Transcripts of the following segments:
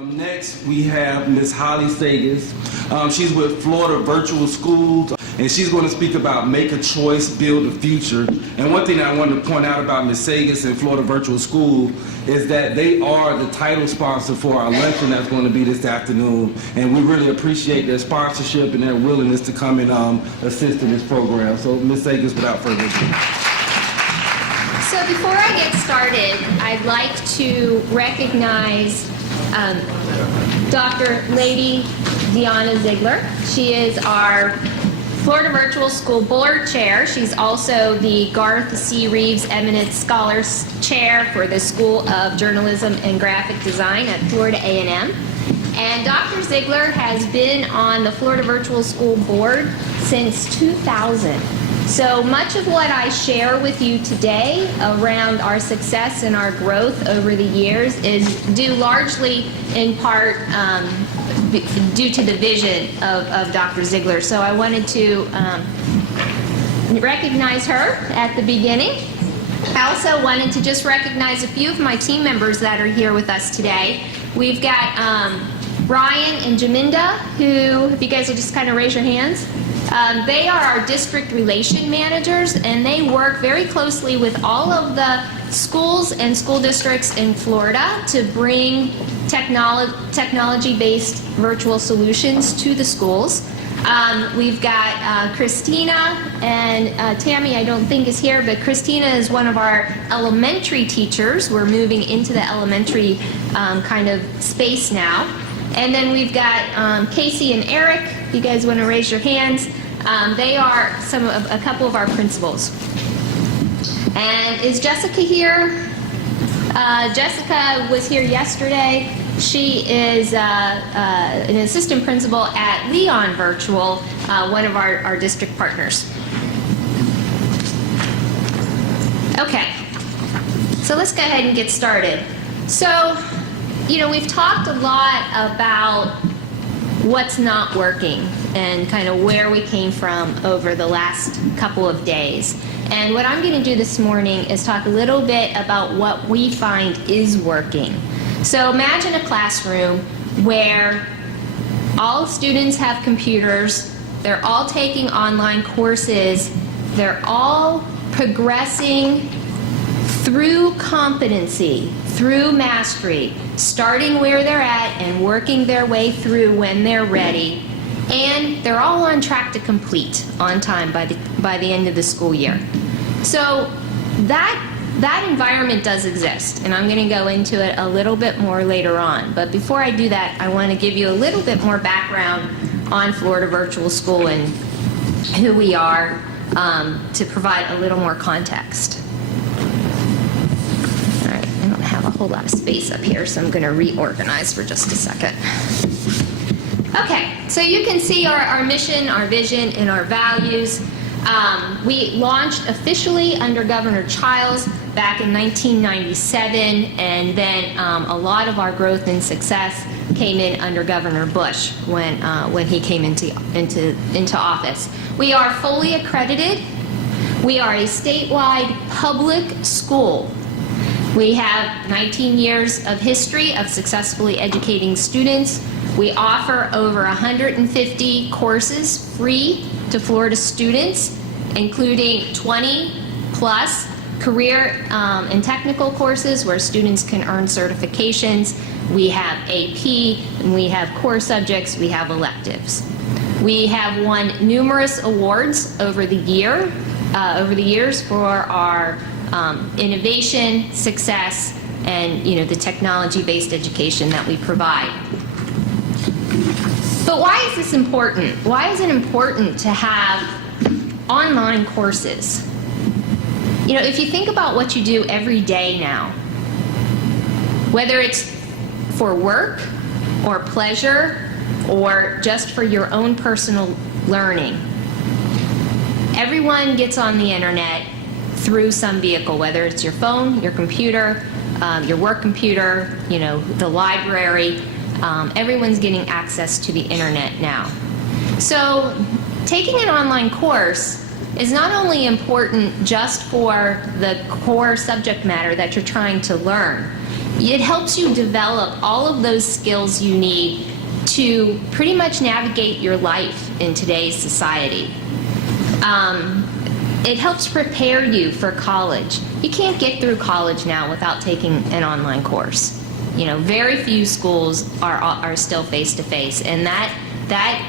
Next, we have Ms. Holly SAGUES. She's with Florida Virtual Schools, and she's going to speak about Make a Choice, Build a Future. And one thing I wanted to point out about Ms. SAGUES and Florida Virtual School is that they are the title sponsor for our luncheon that's going to be this afternoon. And we really appreciate their sponsorship and their willingness to come and assist in this program. So, Ms. SAGUES, without further ado. So before I get started, I'd like to recognize Dr. Lady Deanna Ziegler. She is our Florida Virtual School Board Chair. She's also the Garth C. Reeves Eminent Scholars Chair for the School of Journalism and Graphic Design at Florida A&M. And Dr. Ziegler has been on the Florida Virtual School Board since 2000. So much of what I share with you today around our success and our growth over the years is due largely in part due to the vision of Dr. Ziegler. So I wanted to recognize her at the beginning. I also wanted to just recognize a few of my team members that are here with us today. We've got Brian and Jaminda, who, if you guys will just kind of raise your hands. They are our district relation managers, and they work very closely with all of the schools and school districts in Florida to bring technology-based virtual solutions to the schools. We've got Christina and Tammy, I don't think is here, but Christina is one of our elementary teachers. We're moving into the elementary kind of space now. And then we've got Casey and Eric. If you guys want to raise your hands. They are a couple of our principals. And is Jessica here? Jessica was here yesterday. She is an assistant principal at Leon Virtual, one of our district partners. Okay, so let's go ahead and get started. So, you know, we've talked a lot about what's not working and kind of where we came from over the last couple of days. And what I'm going to do this morning is talk a little bit about what we find is working. So imagine a classroom where all students have computers, they're all taking online courses, they're all progressing through competency, through mastery, starting where they're at and working their way through when they're ready, and they're all on track to complete on time by the end of the school year. So that environment does exist, and I'm going to go into it a little bit more later on. But before I do that, I want to give you a little bit more background on Florida Virtual School and who we are to provide a little more context. I don't have a whole lot of space up here, so I'm going to reorganize for just a second. Okay, so you can see our mission, our vision, and our values. We launched officially under Governor Childs back in 1997, and then a lot of our growth and success came in under Governor Bush when he came into office. We are fully accredited. We are a statewide public school. We have 19 years of history of successfully educating students. We offer over 150 courses free to Florida students, including 20 plus career and technical courses where students can earn certifications. We have AP, and we have core subjects, we have electives. We have won numerous awards over the years for our innovation, success, and the technology-based education that we provide. But why is this important? Why is it important to have online courses? If you think about what you do every day now, whether it's for work or pleasure or just for your own personal learning, everyone gets on the internet through some vehicle, whether it's your phone, your computer, your work computer, the library. Everyone's getting access to the internet now. So taking an online course is not only important just for the core subject matter that you're trying to learn. it helps you develop all of those skills you need to pretty much navigate your life in today's society. It helps prepare you for college. You can't get through college now without taking an online course. You know, very few schools are still face-to-face, and that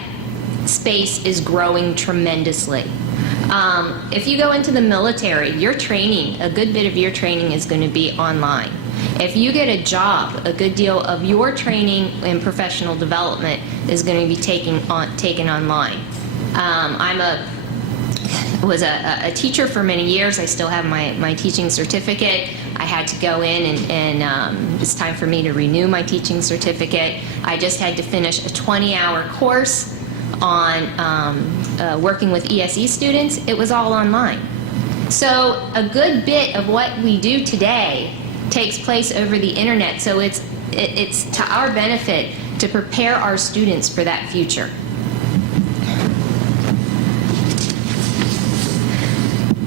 space is growing tremendously. If you go into the military, your training, a good bit of your training is going to be online. If you get a job, a good deal of your training and professional development is going to be taken online. Was a teacher for many years. I still have my teaching certificate. I had to go in and it's time for me to renew my teaching certificate. I just had to finish a 20-hour course on working with ESE students. It was all online. So a good bit of what we do today takes place over the internet, so it's to our benefit to prepare our students for that future.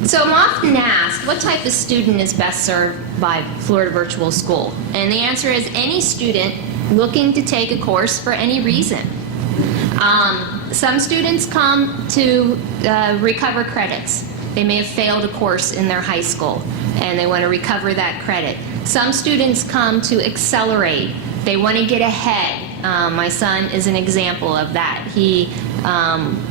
So I'm often asked, what type of student is best served by Florida Virtual School? And the answer is any student looking to take a course for any reason. Some students come to recover credits. They may have failed a course in their high school and they want to recover that credit. Some students come to accelerate. They want to get ahead. My son is an example of that. He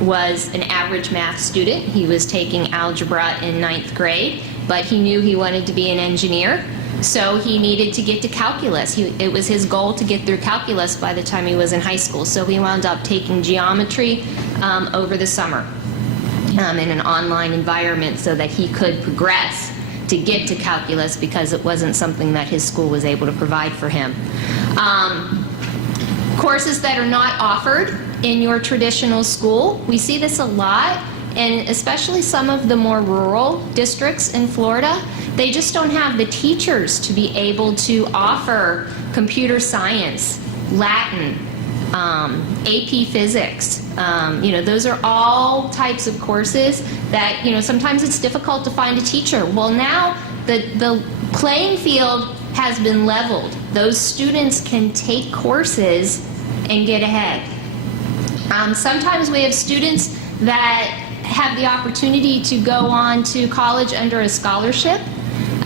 was an average math student. He was taking algebra in 9th grade, but he knew he wanted to be an engineer, so he needed to get to calculus. It was his goal to get through calculus by the time he was in high school, so he wound up taking geometry over the summer in an online environment so that he could progress to get to calculus because it wasn't something that his school was able to provide for him. Courses that are not offered in your traditional school, we see this a lot, and especially some of the more rural districts in Florida, they just don't have the teachers to be able to offer computer science, Latin, AP physics. Those are all types of courses that, sometimes it's difficult to find a teacher. Well, now the playing field has been leveled. Those students can take courses and get ahead. Sometimes we have students that have the opportunity to go on to college under a scholarship,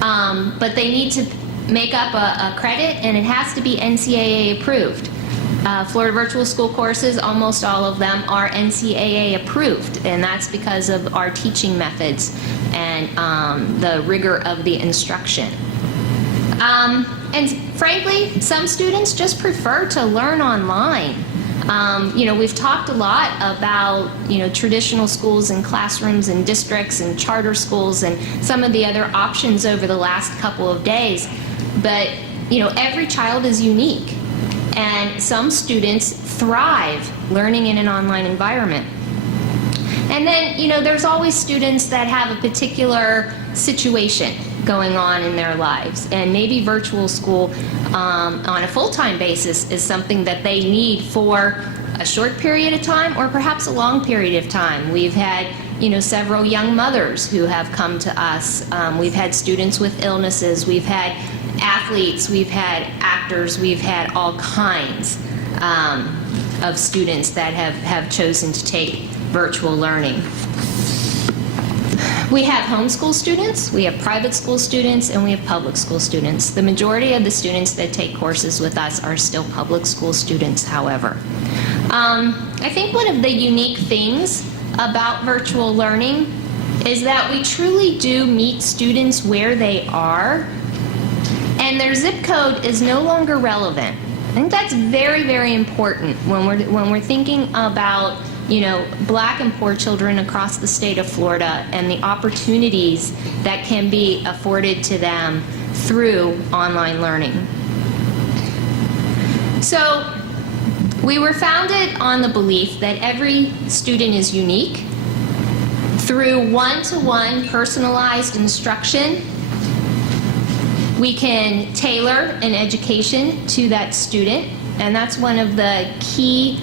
but they need to make up a credit, and it has to be NCAA approved. Florida Virtual School courses, almost all of them are NCAA approved, and that's because of our teaching methods and the rigor of the instruction. And frankly, some students just prefer to learn online. We've talked a lot about, traditional schools and classrooms and districts and charter schools and some of the other options over the last couple of days. But, every child is unique. And some students thrive learning in an online environment. And then, there's always students that have a particular situation going on in their lives, and maybe virtual school on a full-time basis is something that they need for a short period of time or perhaps a long period of time. We've had several young mothers who have come to us. We've had students with illnesses, we've had athletes, we've had actors, we've had all kinds of students that have chosen to take virtual learning. We have homeschool students, we have private school students, and we have public school students. The majority of the students that take courses with us are still public school students, however. I think one of the unique things about virtual learning is that we truly do meet students where they are, and their zip code is no longer relevant. I think that's very, very important when we're thinking about Black and poor children across the state of Florida and the opportunities that can be afforded to them through online learning. So we were founded on the belief that every student is unique. Through one-to-one personalized instruction, we can tailor an education to that student, and that's one of the key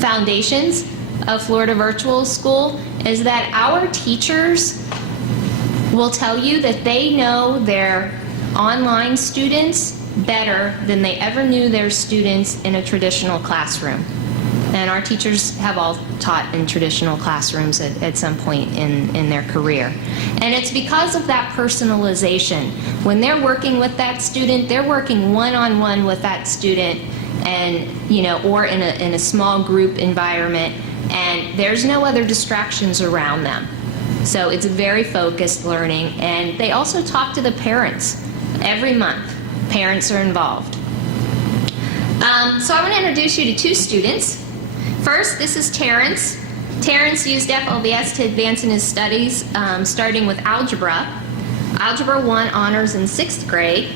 foundations of Florida Virtual School, is that our teachers will tell you that they know their online students better than they ever knew their students in a traditional classroom. And our teachers have all taught in traditional classrooms at some point in their career. And it's because of that personalization. When they're working with that student, they're working one-on-one with that student, and or in a small group environment, and there's no other distractions around them. So it's very focused learning, and they also talk to the parents every month. Parents are involved. So I want to introduce you to two students. First, this is Terrence. Terrence used FLVS to advance in his studies, starting with Algebra 1 honors in 6th grade,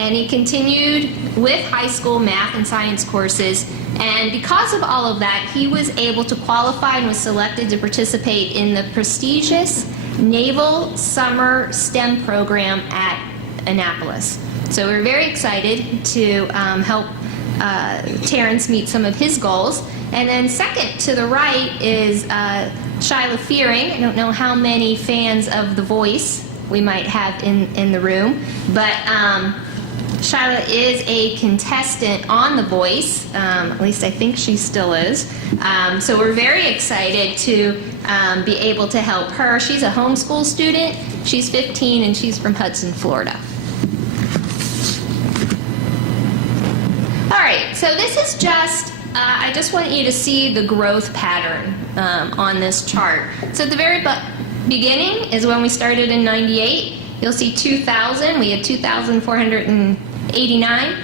and he continued with high school math and science courses, and because of all of that, he was able to qualify and was selected to participate in the prestigious Naval Summer STEM program at Annapolis. So we're very excited to help Terrence meet some of his goals. And then second to the right is Shyla Fearing. I don't know how many fans of The Voice we might have in the room, but Shyla is a contestant on The Voice. At least I think she still is. So we're very excited to be able to help her. She's a homeschool student. She's 15 and she's from Hudson, Florida. All right, so this is just, I just want you to see the growth pattern on this chart. So at the very beginning is when we started in 98. You'll see 2000, we had 2,489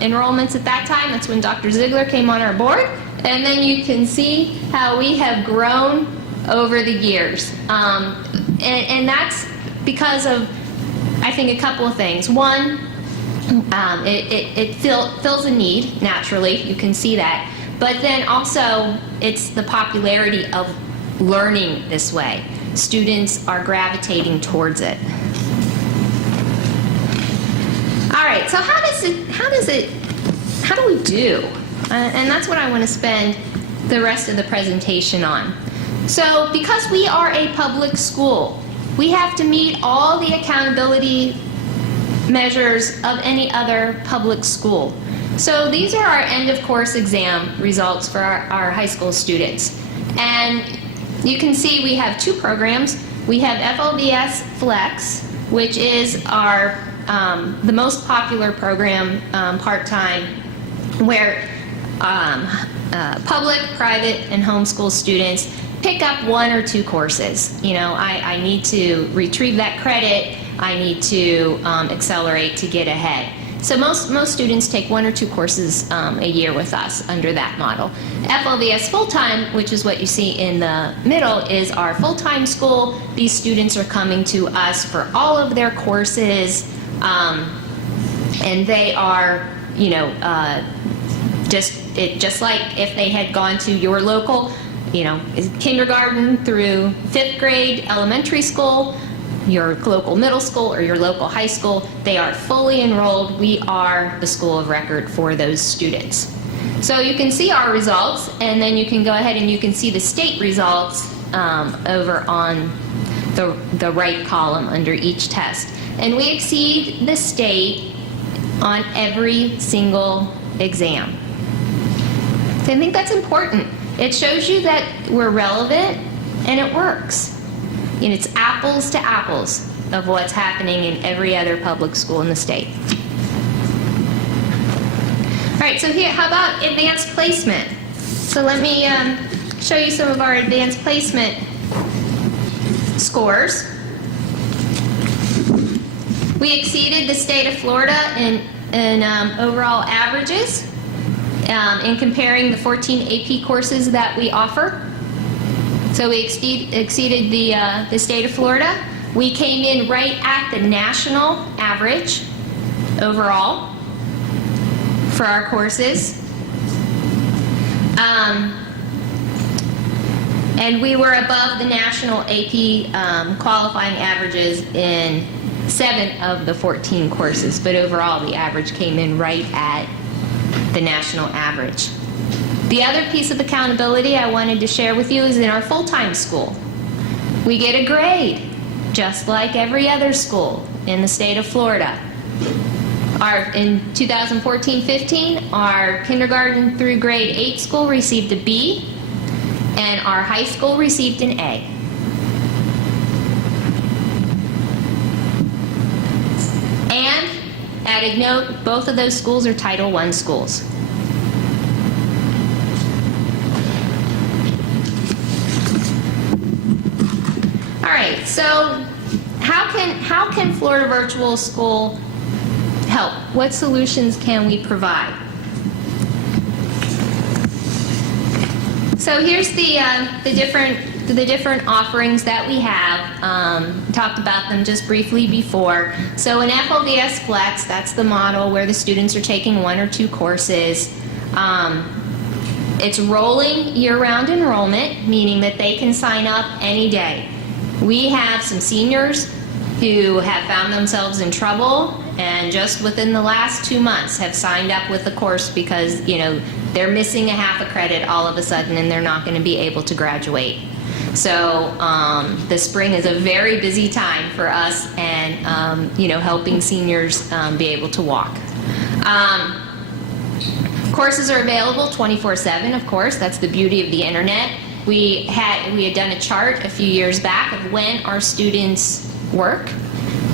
enrollments at that time. That's when Dr. Ziegler came on our board. And then you can see how we have grown over the years. And that's because of, I think, a couple of things. One, it fills a need, naturally, you can see that. But then also, it's the popularity of learning this way. Students are gravitating towards it. All right, so how do we do? And that's what I want to spend the rest of the presentation on. So because we are a public school, we have to meet all the accountability measures of any other public school. So these are our end of course exam results for our high school students. And you can see we have two programs. We have FLVS Flex, which is our the most popular program part-time, where public, private, and homeschool students pick up 1 or 2 courses. I need to retrieve that credit. I need to accelerate to get ahead. So most students take 1 or 2 courses a year with us under that model. FLVS full-time, which is what you see in the middle, is our full-time school. These students are coming to us for all of their courses, and they are, just like if they had gone to your local, kindergarten through 5th grade elementary school, your local middle school, or your local high school. They are fully enrolled. We are the school of record for those students. So you can see our results, and then you can go ahead and you can see the state results over on the right column under each test. And we exceed the state on every single exam. So I think that's important. It shows you that we're relevant and it works. And it's apples to apples of what's happening in every other public school in the state. All right, so here, how about advanced placement? So let me show you some of our advanced placement scores. We exceeded the state of Florida in overall averages in comparing the 14 AP courses that we offer. So we exceeded the state of Florida. We came in right at the national average overall for our courses. And we were above the national AP qualifying averages in 7 of the 14 courses, but overall the average came in right at the national average. The other piece of accountability I wanted to share with you is in our full-time school. We get a grade, just like every other school. in the state of Florida. In 2014-15, our kindergarten through grade 8 school received a B, and our high school received an A. And, added note, both of those schools are Title I schools. All right, so how can Florida Virtual School help? What solutions can we provide? So here's the different offerings that we have. Talked about them just briefly before. So in FLDS Flex, that's the model where the students are taking 1 or 2 courses. It's rolling year-round enrollment, meaning that they can sign up any day. We have some seniors who have found themselves in trouble and just within the last 2 months have signed up with the course because, you know, they're missing a half a credit all of a sudden and they're not going to be able to graduate. So the spring is a very busy time for us and, you know, helping seniors be able to walk. Courses are available 24/7, of course. That's the beauty of the internet. We had done a chart a few years back of when our students work,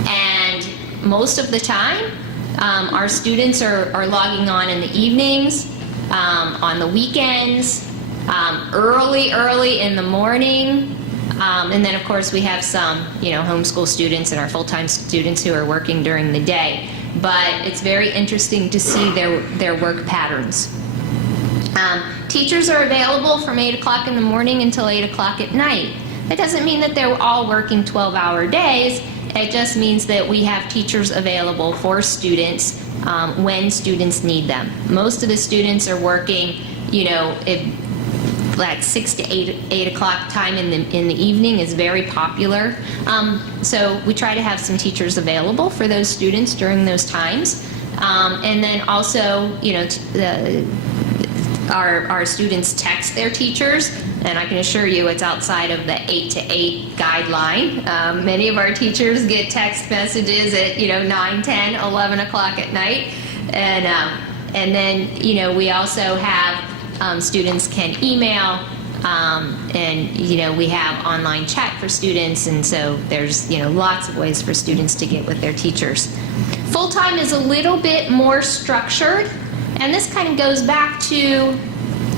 and most of the time our students are logging on in the evenings, on the weekends, early in the morning, and then of course we have some, you know, homeschool students and our full-time students who are working during the day. But it's very interesting to see their work patterns. Teachers are available from 8 o'clock in the morning until 8 o'clock at night. That doesn't mean that they're all working 12-hour days. It just means that we have teachers available for students when students need them. Most of the students are working, you know, like 6 to 8 o'clock time in the evening is very popular. So we try to have some teachers available for those students during those times. And then also, you know, our students text their teachers, and I can assure you it's outside of the 8 to 8 guideline. Many of our teachers get text messages at, you know, 9, 10, 11 o'clock at night. And then, you know, we also have students can email, and, you know, we have online chat for students, and so there's, you know, lots of ways for students to get with their teachers. Full-time is a little bit more structured, and this kind of goes back to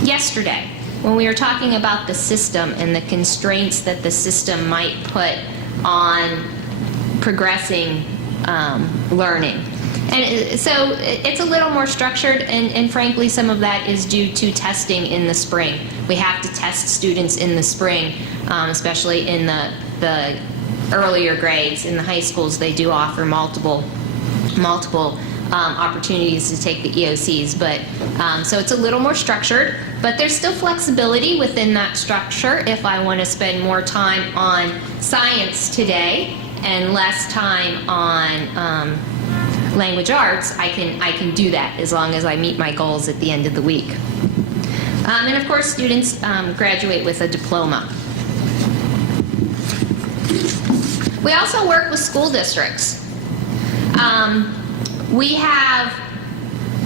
yesterday when we were talking about the system and the constraints that the system might put on progressing learning. And so it's a little more structured, and frankly some of that is due to testing in the spring. We have to test students in the spring, especially in the earlier grades. In the high schools they do offer multiple opportunities to take the EOCs, but so it's a little more structured, but there's still flexibility within that structure. If I want to spend more time on science today and less time on language arts, I can do that as long as I meet my goals at the end of the week. And of course students graduate with a diploma. We also work with school districts. We have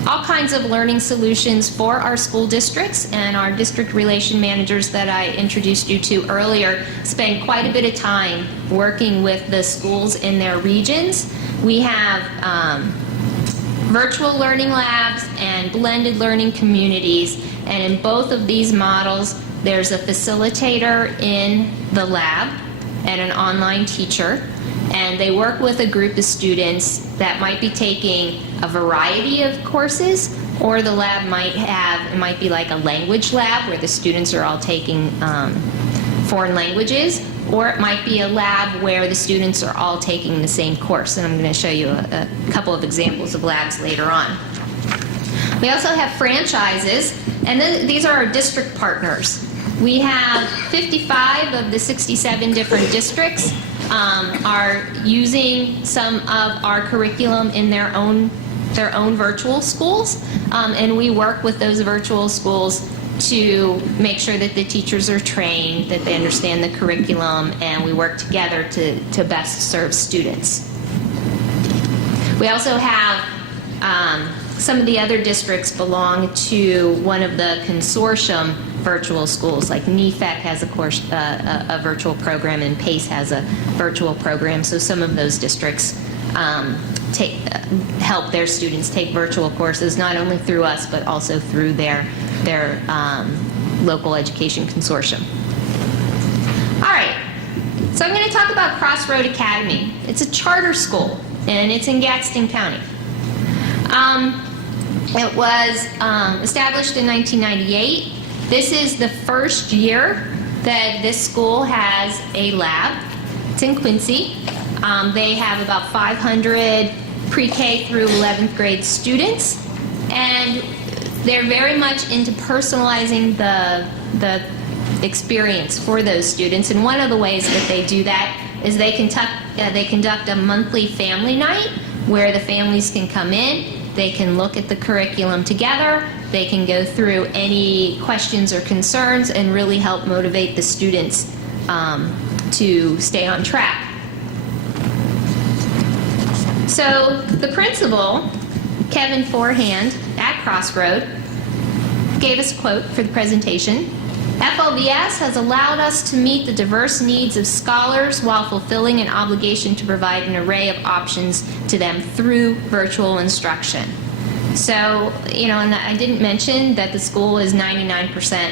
all kinds of learning solutions for our school districts, and our district relation managers that I introduced you to earlier spend quite a bit of time working with the schools in their regions. We have virtual learning labs and blended learning communities, and in both of these models there's a facilitator in the lab and an online teacher, and they work with a group of students that might be taking a variety of courses, or the lab might be like a language lab where the students are all taking foreign languages, or it might be a lab where the students are all taking the same course, and I'm going to show you a couple of examples of labs later on. We also have franchises, and these are our district partners. We have 55 of the 67 different districts are using some of our curriculum in their own virtual schools, and we work with those virtual schools to make sure that the teachers are trained, that they understand the curriculum, and we work together to best serve students. We also have some of the other districts belong to one of the consortium virtual schools, like NEFEC has a virtual program, and PACE has a virtual program. So some of those districts help their students take virtual courses, not only through us, but also through their local education consortium. All right, so I'm going to talk about Crossroad Academy. It's a charter school, and it's in Gadsden County. It was established in 1998. This is the first year that this school has a lab. It's in Quincy. They have about 500 pre-K through 11th grade students, and they're very much into personalizing the experience for those students. And one of the ways that they do that is they conduct a monthly family night where the families can come in, they can look at the curriculum together, they can go through any questions or concerns and really help motivate the students to stay on track. So the principal, Kevin Forehand at Crossroad, gave us a quote for the presentation. FLVS has allowed us to meet the diverse needs of scholars while fulfilling an obligation to provide an array of options to them through virtual instruction. So, and I didn't mention that the school is 99%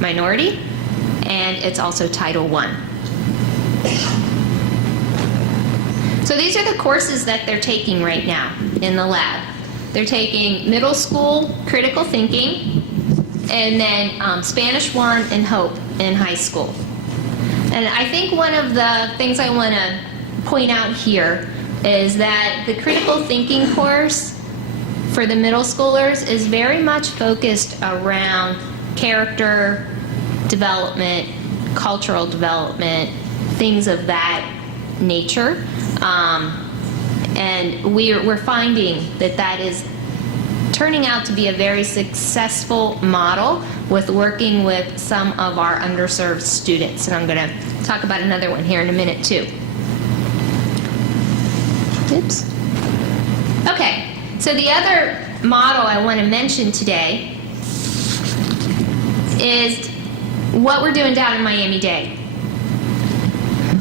minority, and it's also Title I. So these are the courses that they're taking right now in the lab. They're taking middle school critical thinking, and then Spanish 1 and Hope in high school. And I think one of the things I want to point out here is that the critical thinking course for the middle schoolers is very much focused around character development, cultural development, things of that nature. And we're finding that is turning out to be a very successful model with working with some of our underserved students. And I'm going to talk about another one here in a minute too. Oops. Okay, so the other model I want to mention today is what we're doing down in Miami-Dade.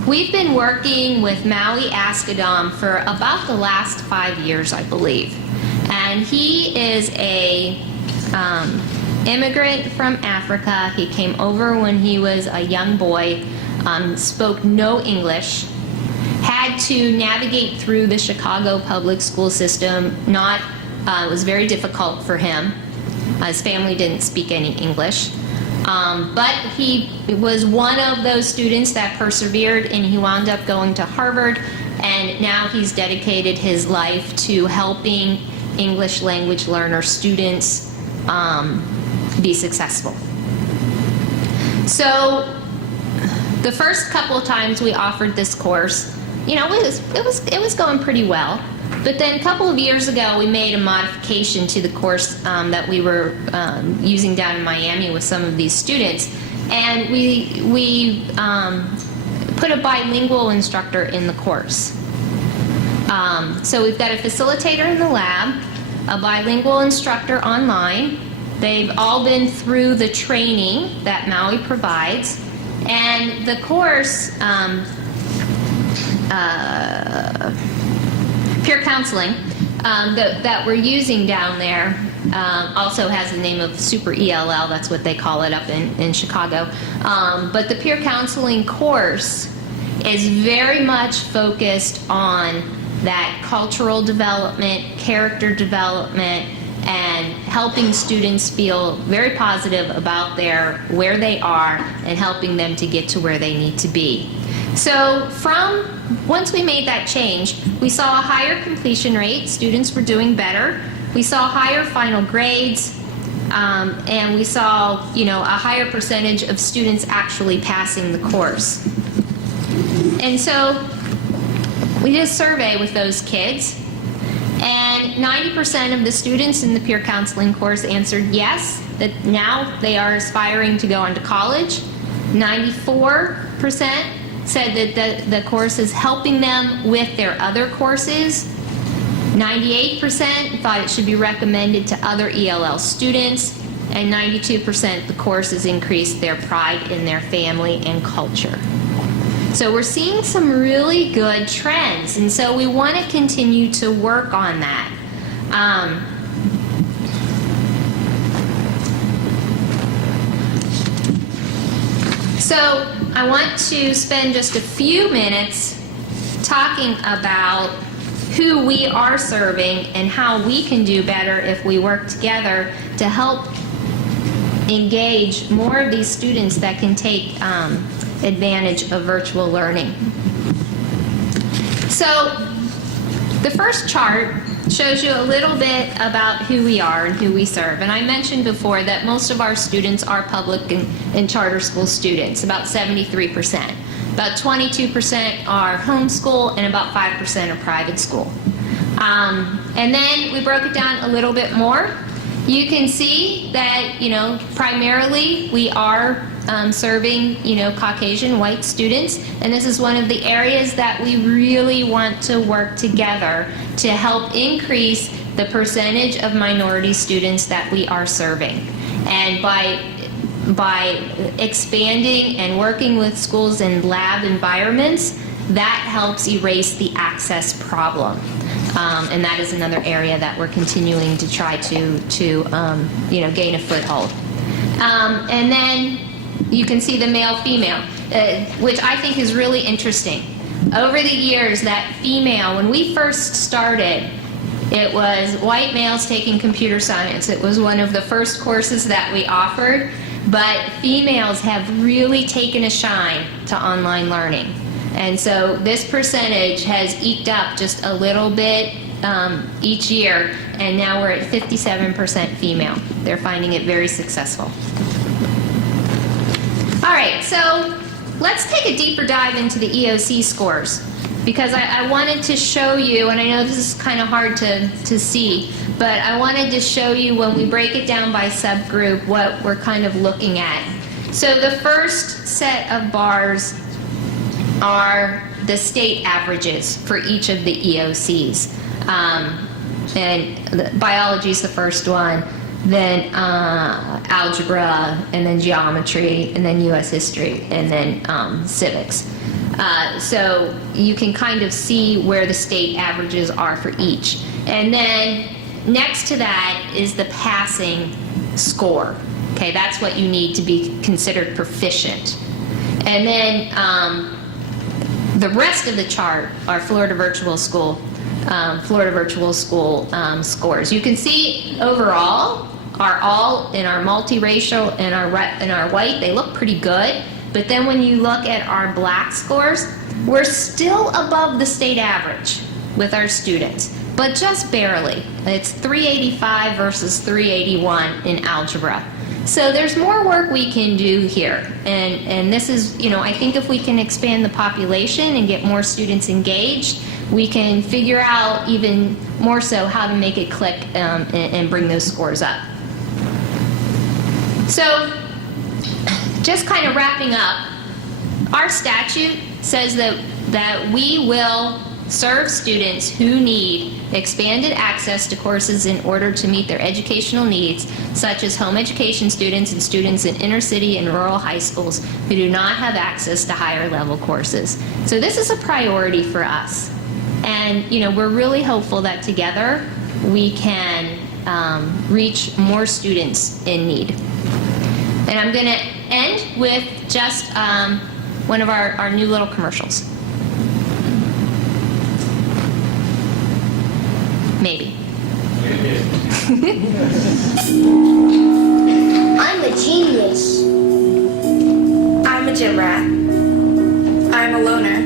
We've been working with Maui Ascadom for about the last 5 years, I believe. And he is a immigrant from Africa. He came over when he was a young boy, spoke no English, had to navigate through the Chicago public school system. It was very difficult for him. His family didn't speak any English. But he was one of those students that persevered, and he wound up going to Harvard, and now he's dedicated his life to helping English language learner students be successful. So the first couple of times we offered this course, it was going pretty well. But then a couple of years ago, we made a modification to the course that we were using down in Miami with some of these students, and we put a bilingual instructor in the course. So we've got a facilitator in the lab, a bilingual instructor online. They've all been through the training that Maui provides, and the course, peer counseling, that we're using down there also has the name of Super ELL, that's what they call it up in Chicago. But the peer counseling course is very much focused on that cultural development, character development, and helping students feel very positive about where they are and helping them to get to where they need to be. So once we made that change, we saw a higher completion rate. Students were doing better. We saw higher final grades, and we saw, a higher percentage of students actually passing the course. And so we did a survey with those kids, and 90% of the students in the peer counseling course answered yes, that now they are aspiring to go on to college. 94% said that the course is helping them with their other courses. 98% thought it should be recommended to other ELL students, and 92% the courses increased their pride in their family and culture. So we're seeing some really good trends, and so we want to continue to work on that. So I want to spend just a few minutes talking about who we are serving and how we can do better if we work together to help engage more of these students that can take advantage of virtual learning. So the first chart shows you a little bit about who we are and who we serve. And I mentioned before that most of our students are public and charter school students, about 73%. About 22% are homeschool and about 5% are private school. And then we broke it down a little bit more. You can see that, primarily we are serving, Caucasian white students, and this is one of the areas that we really want to work together to help increase the percentage of minority students that we are serving. And by expanding and working with schools in lab environments, that helps erase the access problem. And that is another area that we're continuing to try to gain a foothold. And then you can see the male-female, which I think is really interesting. Over the years, that female, when we first started, it was white males taking computer science. It was one of the first courses that we offered, but females have really taken a shine to online learning. And so this percentage has eked up just a little bit each year, and now we're at 57% female. They're finding it very successful. All right, so let's take a deeper dive into the EOC scores, because I wanted to show you, and I know this is kind of hard to see, but I wanted to show you when we break it down by subgroup what we're kind of looking at. So the first set of bars are the state averages for each of the EOCs. And biology is the first one, then algebra, and then geometry, and then U.S. history, and then civics. So you can kind of see where the state averages are for each. And then next to that is the passing score. Okay, that's what you need to be considered proficient. And then the rest of the chart are Florida Virtual School scores. You can see overall, in our multiracial and our white, they look pretty good. But then when you look at our black scores, we're still above the state average with our students, but just barely. It's 385 versus 381 in algebra. So there's more work we can do here. And this is, I think if we can expand the population and get more students engaged, we can figure out even more so how to make it click and bring those scores up. So just kind of wrapping up, our statute says that we will serve students who need expanded access to courses in order to meet their educational needs, such as home education students and students in inner city and rural high schools who do not have access to higher level courses. So this is a priority for us. And we're really hopeful that together we can reach more students in need. And I'm going to end with just one of our new little commercials. Maybe. I'm a genius. I'm a gym rat. I'm a loner.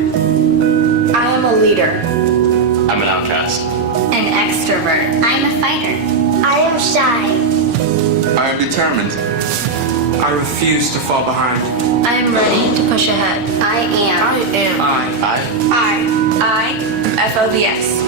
I am a leader. I'm an outcast. An extrovert. I'm a fighter. I am shy. I am determined. I refuse to fall behind. I am ready to push ahead. I am. I am. I I am FOVS.